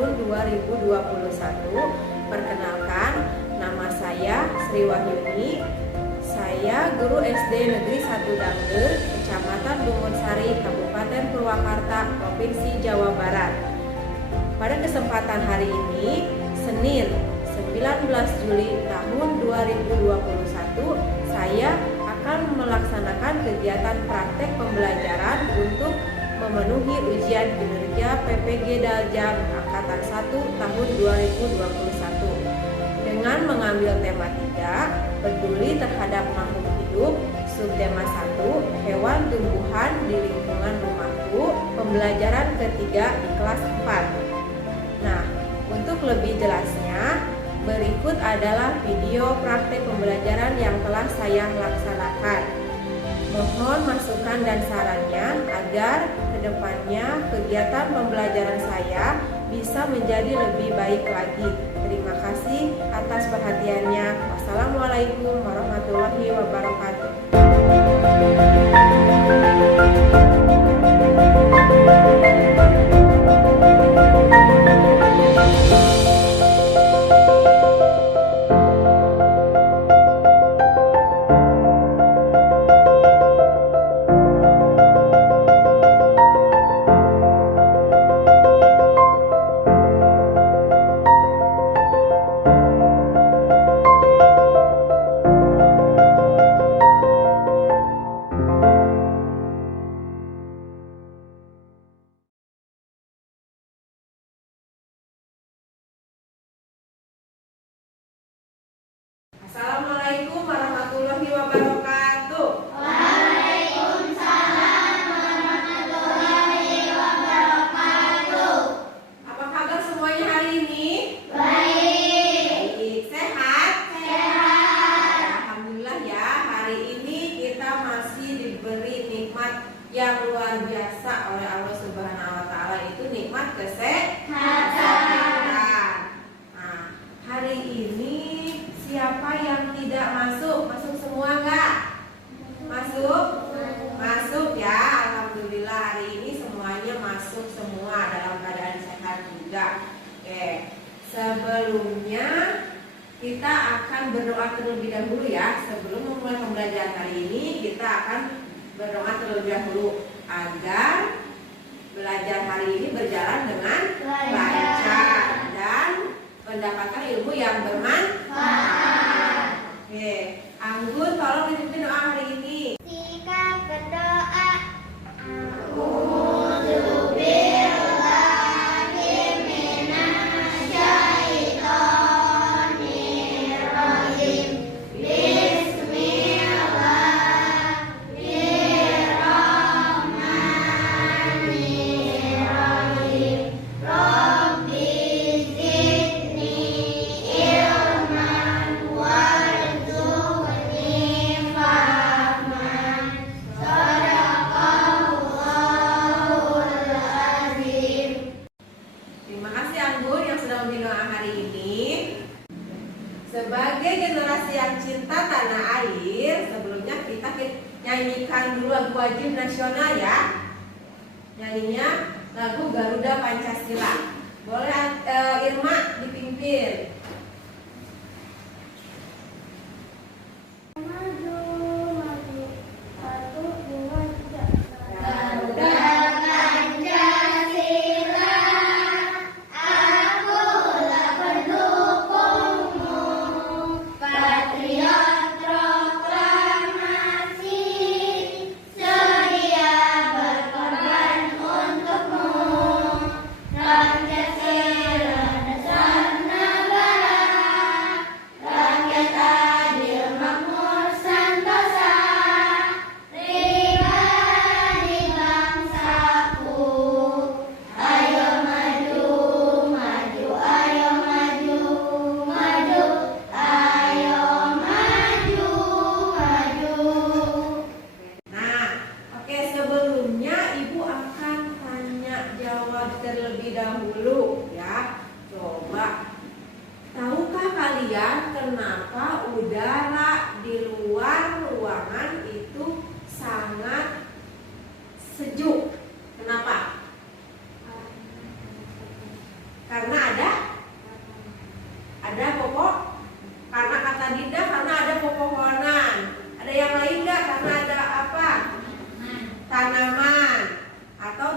tahun 2021. Perkenalkan, nama saya Sri Wahyuni. Saya guru SD Negeri 1 Dangder, Kecamatan Bungursari, Kabupaten Purwakarta, Provinsi Jawa Barat. Pada kesempatan hari ini, Senin 19 Juli tahun 2021, saya akan melaksanakan kegiatan praktek pembelajaran untuk memenuhi ujian kinerja PPG Daljam Angkatan 1 tahun 2021 dengan mengambil tema 3, peduli terhadap makhluk hidup, subtema 1, hewan tumbuhan di lingkungan rumahku, pembelajaran ketiga di kelas 4. Nah, untuk lebih jelasnya, berikut adalah video praktek pembelajaran yang telah saya laksanakan. Mohon masukan dan sarannya agar kedepannya kegiatan pembelajaran saya bisa menjadi lebih baik lagi. Terima kasih atas perhatiannya. Wassalamualaikum warahmatullahi wabarakatuh. Assalamualaikum warahmatullahi wabarakatuh. Waalaikumsalam warahmatullahi wabarakatuh. Apa kabar semuanya hari ini? Baik. Baik, sehat? Sehat. Alhamdulillah ya, hari ini kita masih diberi nikmat yang luar biasa oleh Allah Subhanahu wa Ta'ala, itu nikmat kesehatan. Nah, hari ini siapa yang tidak masuk? Masuk semua nggak? Masuk? Masuk ya, alhamdulillah hari ini semuanya masuk semua dalam keadaan sehat juga. Oke, sebelumnya kita akan berdoa terlebih dahulu ya. Sebelum memulai pembelajaran hari ini, kita akan berdoa terlebih dahulu agar belajar hari ini berjalan dengan lancar dan mendapatkan ilmu yang bermanfaat. Oke, Anggun tolong dipimpin doa hari ini. Sikap berdoa. Sebagai generasi yang cinta tanah air, sebelumnya kita nyanyikan dulu lagu wajib nasional ya. Nyanyinya lagu Garuda Pancasila. Boleh Irma dipimpin. Salam Ada pokok? Karena kata Dinda karena ada pepohonan. Ada yang lain nggak? Karena ada apa? Tanaman atau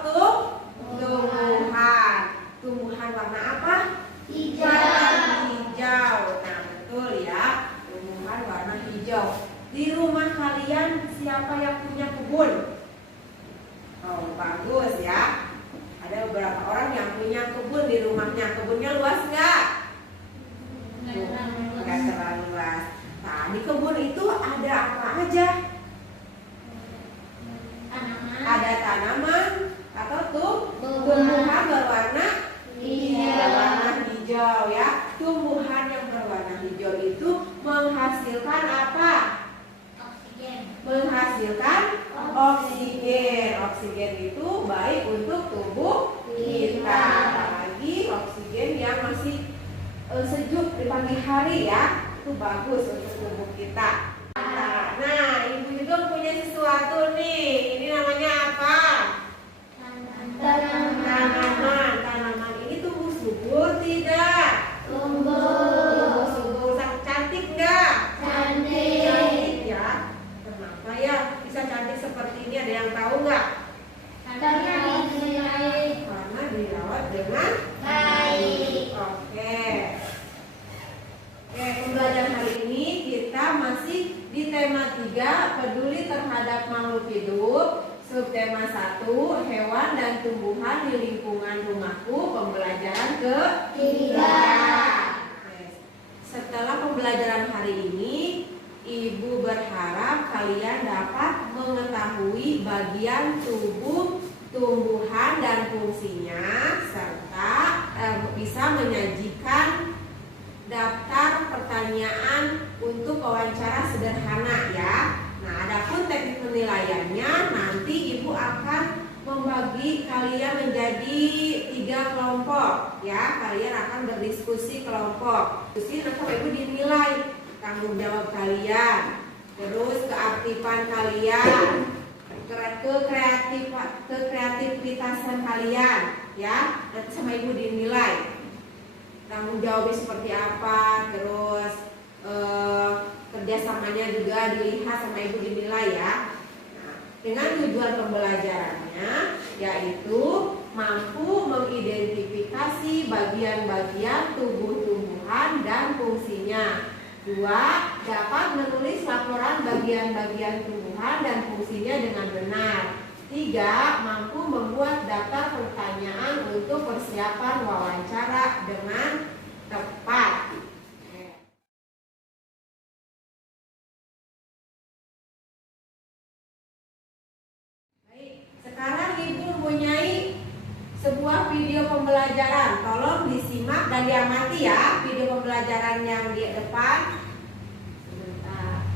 tumbuhan. Tumbuhan warna apa? Hijau. Warna hijau. Nah betul ya, tumbuhan warna hijau. Di rumah kalian siapa yang punya kebun? Oh bagus ya. Ada beberapa orang yang punya kebun di rumahnya. Kebunnya luas nggak? Nggak terlalu luas. Nah di kebun itu ada apa aja? Ada tanaman atau tumbuhan berwarna berwarna hijau ya. Tumbuhan yang berwarna hijau itu menghasilkan apa? Menghasilkan oksigen. Oksigen itu baik untuk tubuh kita. Apalagi oksigen yang masih sejuk di pagi hari ya, itu bagus untuk tubuh kita. Nah, ibu juga punya sesuatu nih. Ini namanya apa? Tanaman. Tanaman ini tumbuh subur tidak? Tumbuh subur. Cantik nggak? Cantik ya. Kenapa ya bisa cantik seperti ini? Ada yang tahu nggak? Karena dirawat dengan baik. Oke, pembelajaran hari ini kita masih di tema 3, peduli terhadap makhluk hidup. Subtema 1, hewan dan tumbuhan di lingkungan rumahku. Pembelajaran ke-3. Setelah pembelajaran hari ini, Ibu berharap kalian dapat mengetahui bagian tubuh tumbuhan dan fungsinya, serta bisa menyajikan daftar pertanyaan untuk wawancara sederhana ya. Nah, adapun teknik penilaiannya nanti Ibu akan membagi kalian menjadi 3 kelompok ya. Kalian akan berdiskusi kelompok. Diskusi nanti Ibu dinilai tanggung jawab kalian, terus keaktifan kalian, kekreativitasan kalian ya. Nanti sama Ibu dinilai tanggung jawabnya seperti apa, terus kerjasamanya juga dilihat sama Ibu dinilai ya. Nah, dengan tujuan pembelajarannya yaitu mampu mengidentifikasi bagian-bagian tubuh tumbuhan dan fungsinya. 2, dapat menulis laporan bagian-bagigian tumbuhan dan fungsinya dengan benar. 3, mampu membuat daftar pertanyaan untuk persiapan wawancara dengan tepat. Baik, sekarang Ibu mempunyai sebuah video pembelajaran. Tolong disimak dan diamati ya video pembelajaran yang di depan. Sebentar.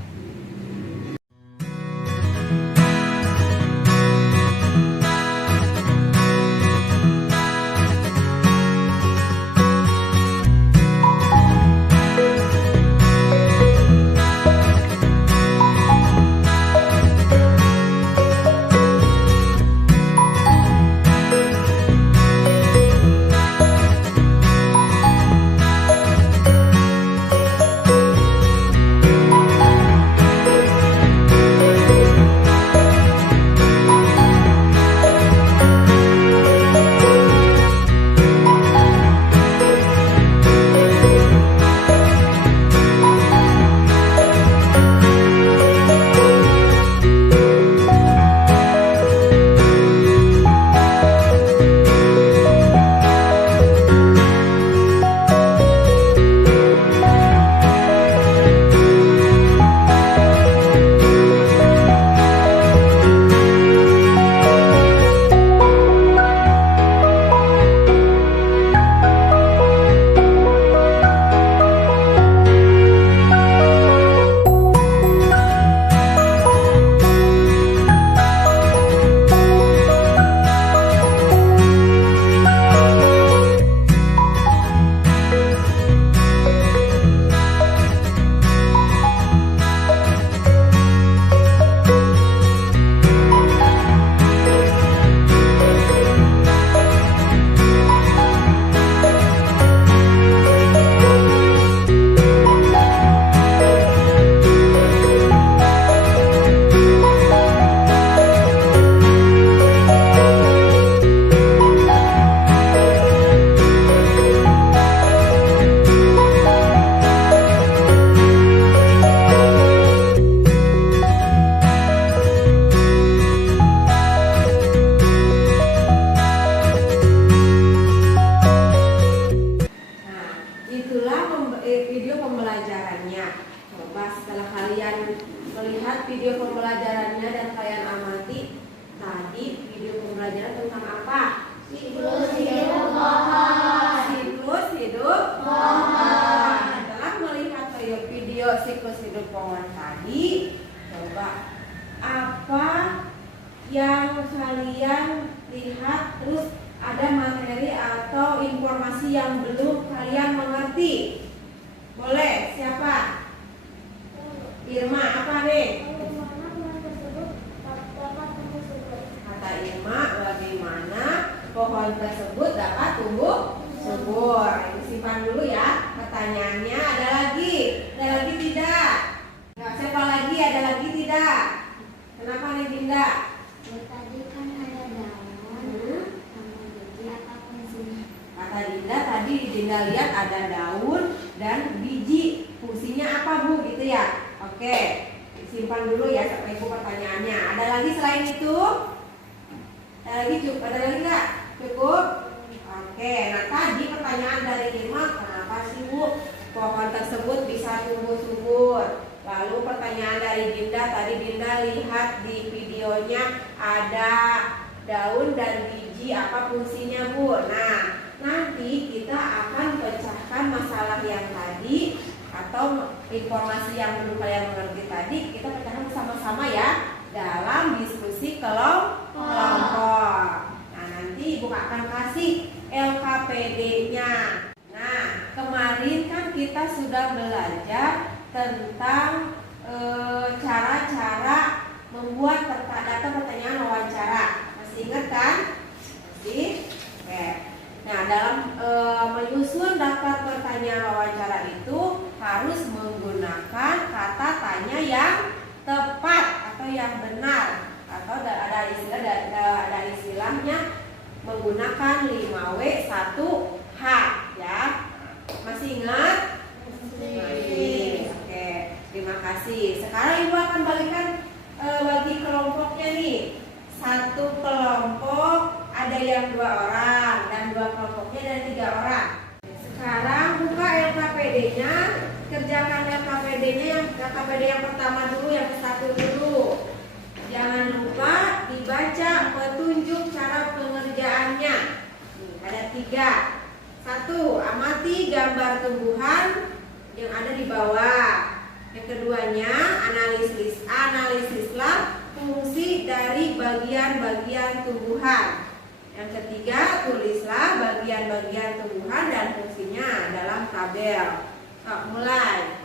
belum kalian mengerti? Boleh, siapa? Irma, apa nih? Kata Irma, bagaimana pohon tersebut dapat tumbuh subur? Ini simpan dulu ya. Pertanyaannya ada lagi tidak? Nah, siapa lagi? Ada lagi tidak? Kenapa nih Dinda? Tadi kan ada daun sama biji, apa fungsinya? Kata Dinda tadi Dinda lihat ada daun dan biji. Fungsinya apa Bu? Gitu ya. Oke, simpan dulu ya sampai Ibu pertanyaannya. Ada lagi selain itu? Ada lagi cukup? Ada lagi nggak? Cukup? Oke, nah tadi pertanyaan dari Irma, kenapa sih Bu pohon tersebut bisa tumbuh subur? Lalu pertanyaan dari Dinda, tadi Dinda lihat di videonya ada daun dan biji, apa fungsinya Bu? Nah, nanti kita akan pecahkan masalah yang tadi atau informasi yang belum kalian mengerti tadi, kita pecahkan bersama-sama ya dalam diskusi kelompok. Nah, nanti Ibu akan kasih LKPD-nya. Nah, kemarin kan kita sudah belajar tentang cara-cara membuat data pertanyaan wawancara. Masih ingat kan? Masih? Oke. Nah, dalam menyusun daftar pertanyaan wawancara itu harus menggunakan kata tanya yang tepat atau yang benar, atau ada istilahnya menggunakan 5W 1H ya. Masih ingat? Masih. Oke, terima kasih. Sekarang Ibu akan bagi kelompoknya nih. Satu kelompok ada yang 2 orang dan 2 kelompoknya ada 3 orang. Sekarang buka LKPD-nya, kerjakan LKPD yang pertama dulu, yang ke-1 dulu. Jangan lupa dibaca petunjuk cara pengerjaannya. Ada 3. 1. Amati gambar tumbuhan yang ada di bawah. Yang keduanya, analisislah fungsi dari bagian-bagian tumbuhan. Yang ketiga, tulislah bagian-bagian tumbuhan dan fungsinya dalam tabel. Mulai.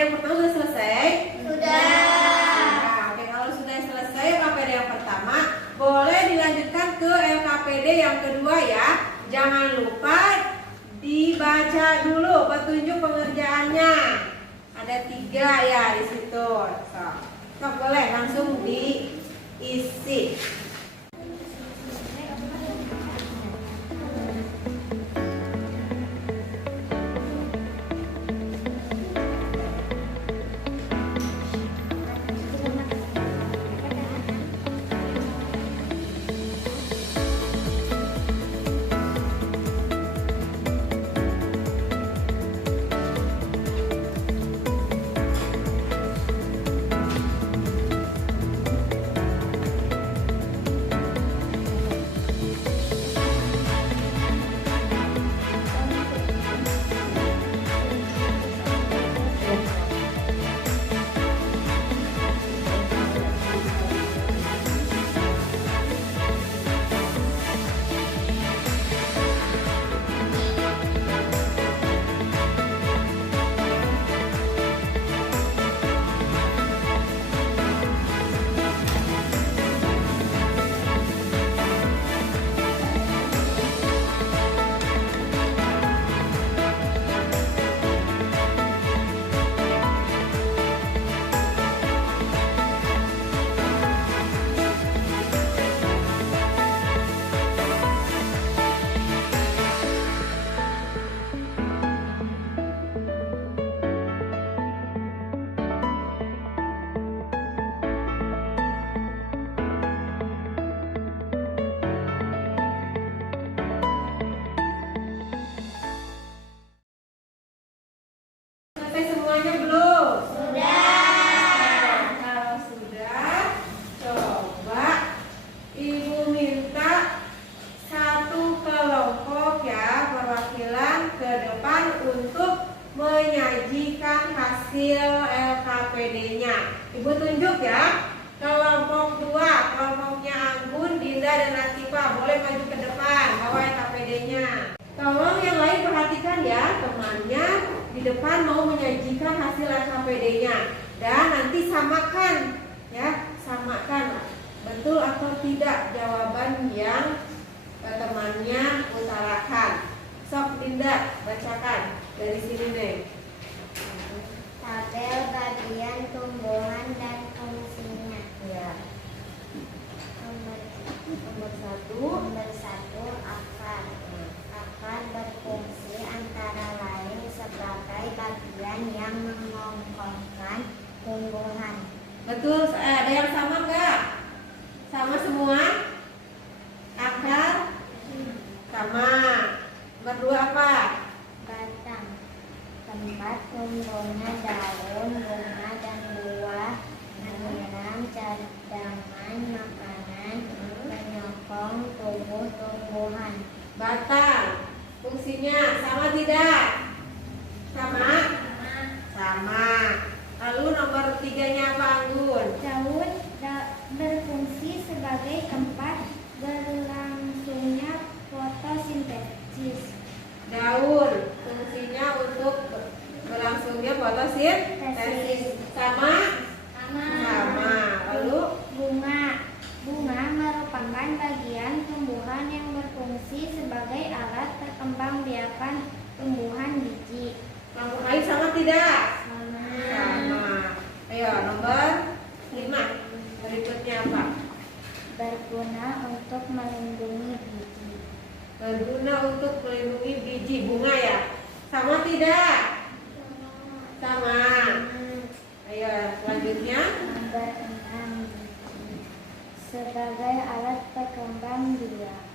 yang pertama sudah selesai? Sudah. Nah, oke, kalau sudah selesai LKPD yang pertama, boleh dilanjutkan ke LKPD yang kedua ya. Jangan lupa dibaca dulu petunjuk pengerjaannya. Ada 3 ya di situ. So, boleh langsung diisi. Selesai semuanya belum? Sudah. Kalau sudah, coba Ibu minta satu kelompok ya perwakilan ke depan untuk menyajikan hasil LKPD-nya. Ibu tunjuk ya. Kelompok 2, kelompoknya Anggun, Dinda, dan Latifa boleh maju ke depan bawa LKPD-nya. Tolong yang lain perhatikan ya, temannya di depan mau menyajikan hasil LKPD-nya dan nanti samakan ya, samakan betul atau tidak jawaban yang temannya utarakan. Sok Dinda bacakan dari sini nih. Tabel bagian tumbuhan dan fungsinya. Ya. Nomor 1. Nomor 1, akar. Akar berfungsi antara lain sebagai bagian yang mengokohkan tumbuhan. Betul, ada yang sama enggak? Sama semua? Akar? Sama. Nomor 2 apa? Batang. Tempat tumbuhnya daun, bunga, dan buah, menyiram cadangan makanan, menyokong tubuh tumbuhan. Batang. Fungsinya sama tidak? Sama? Sama. Lalu nomor 3-nya apa, Anggun? Daun berfungsi sebagai tempat berlangsungnya fotosintesis. Daun. Fungsinya untuk berlangsungnya fotosintesis. Sama? Sama. Lalu Bunga merupakan bagian tumbuhan yang berfungsi sebagai alat perkembangbiakan tumbuhan biji. lampu air sama tidak? Sama. Ayo nomor 5. Berikutnya apa? Berguna untuk melindungi biji. Berguna untuk melindungi biji. Bunga ya? Sama tidak? Sama. Ayo selanjutnya. Nomor 6, biji. Sebagai alat perkembang biak.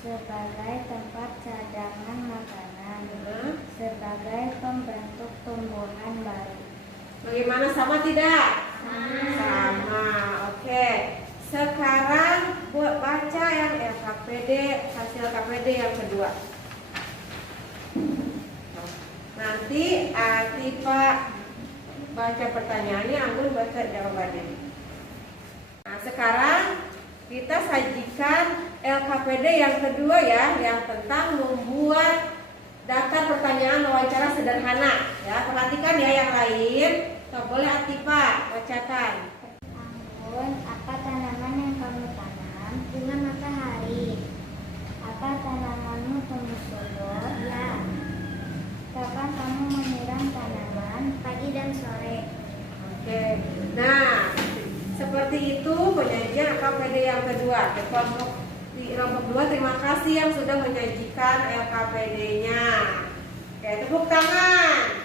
Sebagai tempat cadangan makanan. Sebagai pembentuk tumbuhan baru. Bagaimana, sama tidak? Sama. Sama. Oke. Sekarang buat baca yang LKPD, hasil LKPD yang kedua. Nanti Atifa baca pertanyaannya, Anggun baca jawabannya. Nah, sekarang kita sajikan LKPD yang kedua ya, yang tentang membuat daftar pertanyaan wawancara sederhana. Ya, perhatikan ya yang lain. Coba boleh Atifa bacakan. Anggun, apa tanaman yang kamu tanam? Bunga matahari. Apa tanamanmu tumbuh subur? Ya. Kapan kamu menyiram tanaman? Pagi dan sore. Oke. Nah, seperti itu penyajian LKPD yang kedua. Di kelompok 2 terima kasih yang sudah menyajikan LKPD-nya. Oke, tepuk tangan.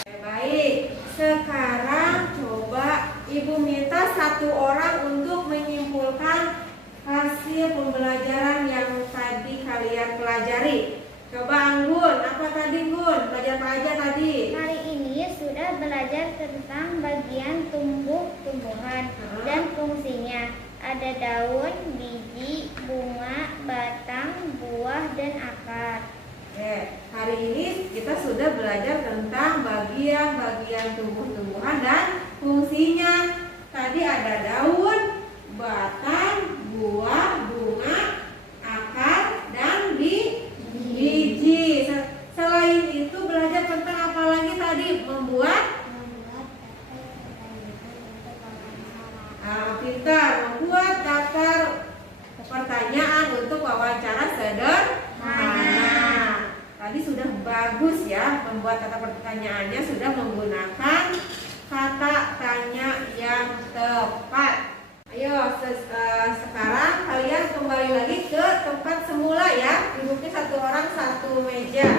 Oke, baik. Sekarang coba Ibu minta satu orang untuk menyimpulkan hasil pembelajaran yang tadi kalian pelajari. Coba Anggun, apa tadi Gun? Belajar apa aja tadi? Hari ini sudah belajar tentang bagian tumbuh-tumbuhan dan fungsinya. Ada daun, biji, bunga, batang, buah, dan akar. Oke, hari ini kita sudah belajar tentang bagian-bagian tumbuh-tumbuhan dan fungsinya. Tadi ada daun, batang, buah, bunga, akar, dan biji. Selain itu belajar tentang apa lagi tadi? Membuat pintar, membuat daftar pertanyaan untuk wawancara sederhana. Tadi sudah bagus ya, membuat kata pertanyaannya sudah menggunakan kata tanya yang tepat. Ayo sekarang kalian kembali lagi ke tempat semula ya. Duduknya satu orang satu meja.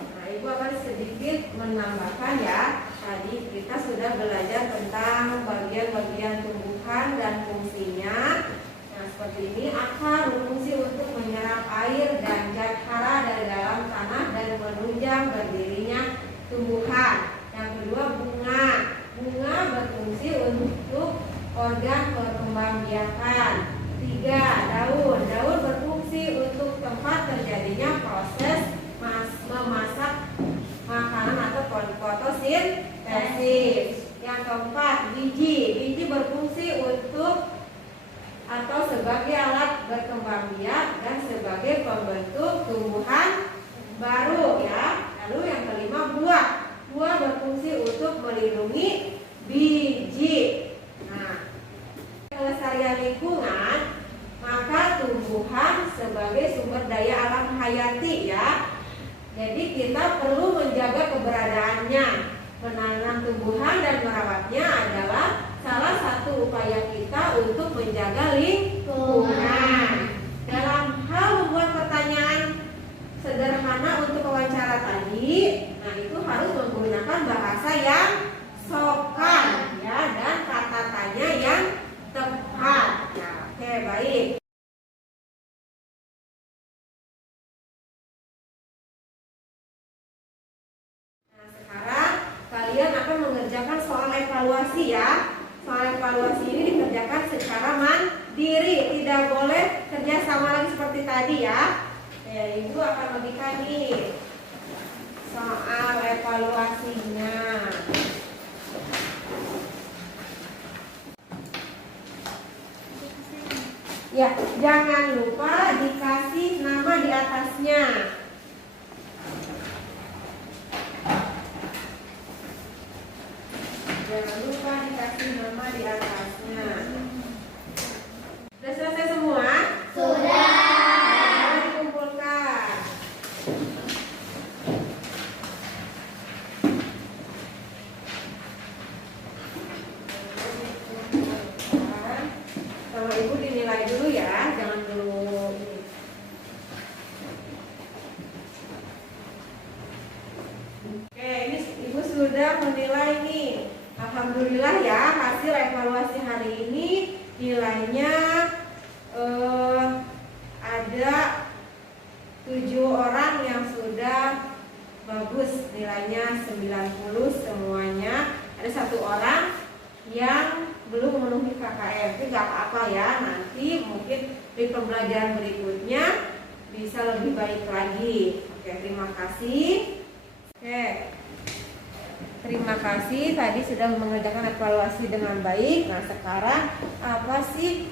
Nah, Ibu akan sedikit menambahkan ya. Tadi kita sudah belajar tentang bagian-bagian tumbuhan dan fungsinya. Nah, seperti ini akar berfungsi untuk menyerap air dan zat hara dari dalam tanah dan menunjang berdirinya tumbuhan. Yang kedua bunga. Bunga berfungsi untuk organ perkembangbiakan. 3. Daun. Daun berfungsi untuk tempat terjadinya proses memasak makanan atau fotosintesis. Yang keempat, biji. Biji berfungsi untuk atau sebagai alat berkembang biak dan sebagai pembentuk tumbuhan baru ya. Lalu yang kelima, buah. Buah berfungsi untuk melindungi biji. Nah, kelestarian lingkungan, maka tumbuhan sebagai sumber daya alam hayati ya. Jadi kita perlu menjaga keberadaannya. Menanam tumbuhan dan merawatnya adalah salah satu upaya kita untuk menjaga lingkungan. Dalam hal membuat pertanyaan sederhana untuk wawancara tadi, nah itu harus menggunakan bahasa yang sopan ya dan kata tanya yang tepat. Nah, oke, baik. Nah, sekarang kalian akan mengerjakan soal evaluasi ya. Soal evaluasi ini dikerjakan secara mandiri, tidak boleh kerja sama lagi seperti tadi ya. Ibu akan bagikan nih soal evaluasinya. Ya, jangan lupa dikasih nama di atasnya. Jangan lupa dikasih nama di atasnya. Sudah selesai semua? Sudah. Mari dikumpulkan. Sama Ibu dinilai dulu ya, jangan dulu ini. Oke, ini Ibu sudah menilai nih. Alhamdulillah ya, hasil evaluasi hari ini nilainya ada 7 orang yang sudah bagus, nilainya 90 semuanya. Ada 1 orang yang belum memenuhi KKM, tapi nggak apa-apa ya, nanti mungkin di pembelajaran berikutnya bisa lebih baik lagi. Oke, terima kasih. Oke, terima kasih tadi sudah mengerjakan evaluasi dengan baik. Nah, sekarang apa sih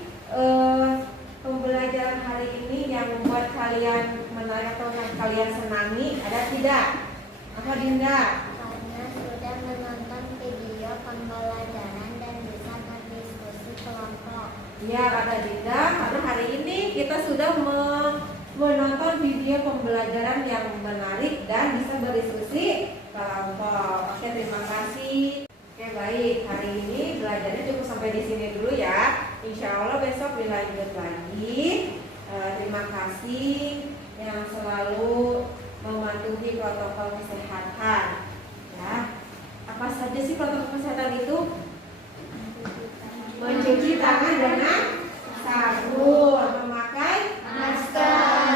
pembelajaran hari ini yang membuat kalian menarik atau yang kalian senangi? Ada tidak? Apa Dinda? Karena sudah menonton video pembelajaran dan bisa berdiskusi kelompok. Ya, kata Dinda, karena hari ini kita sudah menonton video pembelajaran yang menarik dan bisa berdiskusi kelompok. Oke, terima kasih. Oke, baik. Hari ini belajarnya cukup sampai di sini dulu ya. Insya Allah besok dilanjut lagi. Terima kasih yang selalu mematuhi protokol kesehatan. Ya, apa saja sih protokol kesehatan itu? Mencuci tangan dengan sabun, memakai masker,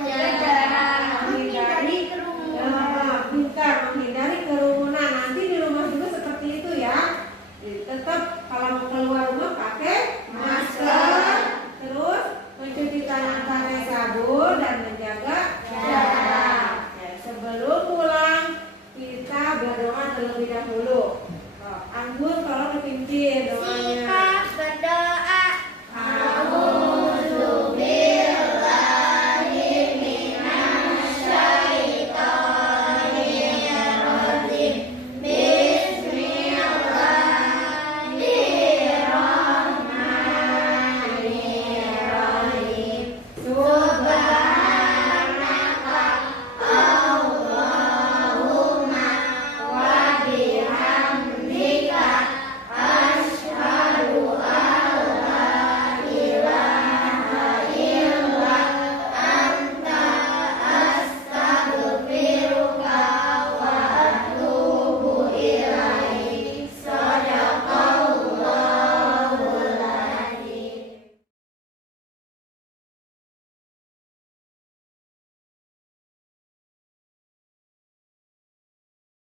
menjaga jarak, menghindari kerumunan. Nanti di rumah juga seperti itu ya. Tetap kalau mau keluar rumah pakai masker, terus mencuci tangan pakai sabun dan